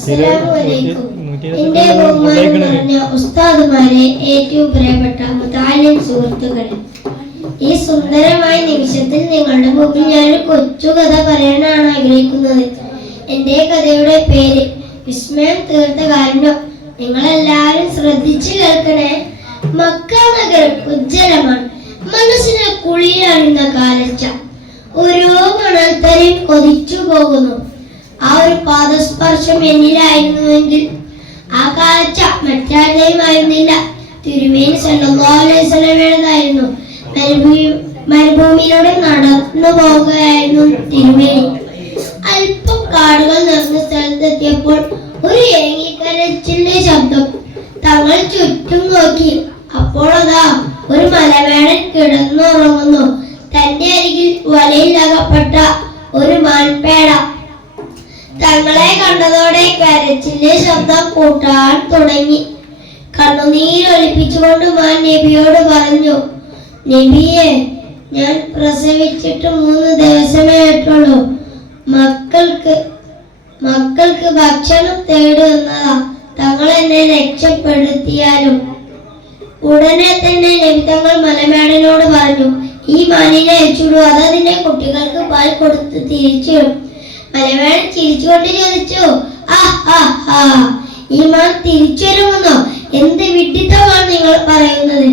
അസ്സലാമു എന്റെ ബഹുമാനം നിറഞ്ഞ ഉസ്താദുമാരെ, ഏറ്റവും പ്രിയപ്പെട്ട മുതാലിം സുഹൃത്തുക്കളെ, ഈ സുന്ദരമായ നിമിഷത്തിൽ നിങ്ങളുടെ മുമ്പിൽ ഞാനൊരു കൊച്ചു കഥ പറയാനാണ് ആഗ്രഹിക്കുന്നത്. എന്റെ കഥയുടെ പേര് വിസ്മയം തീർത്ത കാരുണ്യം. നിങ്ങളെല്ലാവരും ശ്രദ്ധിച്ചു കേൾക്കണേ. മക്ക നഗരം ഉജ്ജ്വലമാണ്. മനസ്സിന് കുളിരണിയുന്ന കാലച്ച. ഓരോ മണൽത്തരയും കൊതിച്ചു പോകുന്നു. ആ ഒരു പാദസ്പർശം എന്നിലായിരുന്നുവെങ്കിൽ ആ കാഴ്ച മറ്റാരുടെയുമായിരുന്നില്ല, തിരുമേനി സല്ലല്ലാഹു അലൈഹി വസല്ലമയുടേതായിരുന്നു. മരുഭൂമിയിലൂടെ നടന്നു പോകുകയായിരുന്നു തിരുമേനി. അല്പം കാടുകൾ നിറഞ്ഞ സ്ഥലത്തെത്തിയപ്പോൾ ഒരു ഏങ്ങിക്കരച്ചിലിന്റെ ശബ്ദം. തങ്ങൾ ചുറ്റും നോക്കി. അപ്പോൾ അതാ ഒരു മലവേടൻ കിടന്നുറങ്ങുന്നു. തന്റെ അരികിൽ വലയിൽ അകപ്പെട്ട ഒരു മാൻപേട. തങ്ങളെ കണ്ടതോടെ കരച്ചിലിന്റെ ശബ്ദം കൂട്ടാൻ തുടങ്ങി. കണ്ണുനീരൊലിപ്പിച്ചുകൊണ്ട് മാൻ നബിയോട് പറഞ്ഞു, നബിയെ, ഞാൻ പ്രസവിച്ചിട്ട് 3 ദിവസമേ ആയിട്ടുള്ളൂ. മക്കൾക്ക് ഭക്ഷണം തേടി വന്നതാ. തങ്ങൾ എന്നെ രക്ഷപ്പെടുത്തിയാലും. ഉടനെ തന്നെ നബി തങ്ങൾ മലമേടനോട് പറഞ്ഞു, ഈ മാനിനെ അയച്ചുവിടൂ, അതതിന്റെ കുട്ടികൾക്ക് പാൽ കൊടുത്ത് തിരിച്ചു. മലമേടൻ ചിരിച്ചുകൊണ്ട് ചോദിച്ചു, ഈ മാൻ തിരിച്ചു വരുമെന്നോ? എന്ത് വിഡ്ഢിത്തമാണ് നിങ്ങൾ പറയുന്നത്?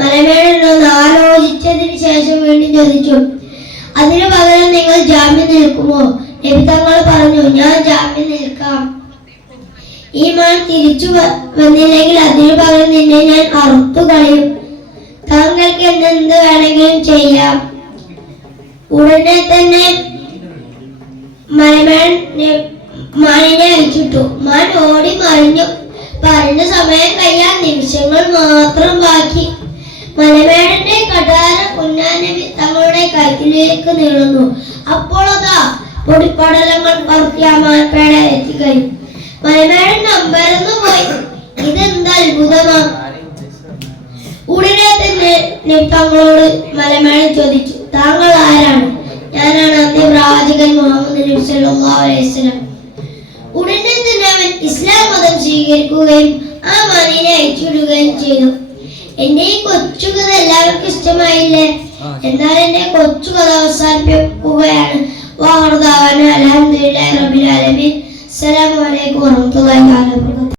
മലമേടൻ ഒന്ന് ആലോചിച്ചതിന് ശേഷം വീണ്ടും ചോദിച്ചു, അതിനു പകരം നിങ്ങൾ ജാമ്യം നിൽക്കുമോ? നബി തങ്ങൾ പറഞ്ഞു, ഞാൻ ജാമ്യം നിൽക്കാം. ഈ മാൻ തിരിച്ചു വന്നില്ലെങ്കിൽ അതിനു പകരം നിന്നെ ഞാൻ അറുത്തു കളയും. താങ്കൾക്ക് എന്ത് വേണമെങ്കിലും ചെയ്യാം. ഉടനെ തന്നെ മാനിനെ അയച്ചിട്ടു. മാൻ ഓടി മറിഞ്ഞു. പറഞ്ഞ സമയം കഴിയാൻ നിമിഷങ്ങൾ മാത്രം ബാക്കി. മലമേടന്റെ കഠാര കുഞ്ഞാനബി തങ്ങളുടെ കൈക്കിലേക്ക് നീളുന്നു. അപ്പോൾ അതാ പൊടിപ്പടലങ്ങൾ പറത്തിയ മാൻപേട എത്തിക്കഴിഞ്ഞു. മലമേടൻ നമ്പരന്നു പോയി. ഇതെന്ത് അത്ഭുതമാ! ഉടനെ തന്നെ നബി തങ്ങളോട് മലമേടൻ ചോദിച്ചു, താങ്കൾ ആരാണ്? ഞാനാണ് പ്രവാചകൻ മുഹമ്മദ് നബി സല്ലല്ലാഹു അലൈഹി വസല്ലം. ഉടനെ തന്നെ അവൻ ഇസ്ലാം മതം സ്വീകരിക്കുകയും ആ മാനിനെ അയച്ചുവിടുകയും ചെയ്തു. എന്റെ ഈ കൊച്ചു കഥ എല്ലാവർക്കും ഇഷ്ടമായില്ലേ? എന്നാൽ എന്റെ കൊച്ചു കഥ അവസാനിപ്പിക്കുകയാണ്. അൽഹംദുലില്ലാഹി റബ്ബിൽ ആലമീൻ. അസ്സലാമു അലൈക്കും വറഹ്മത്തുള്ളാഹി വബറകാതുഹു.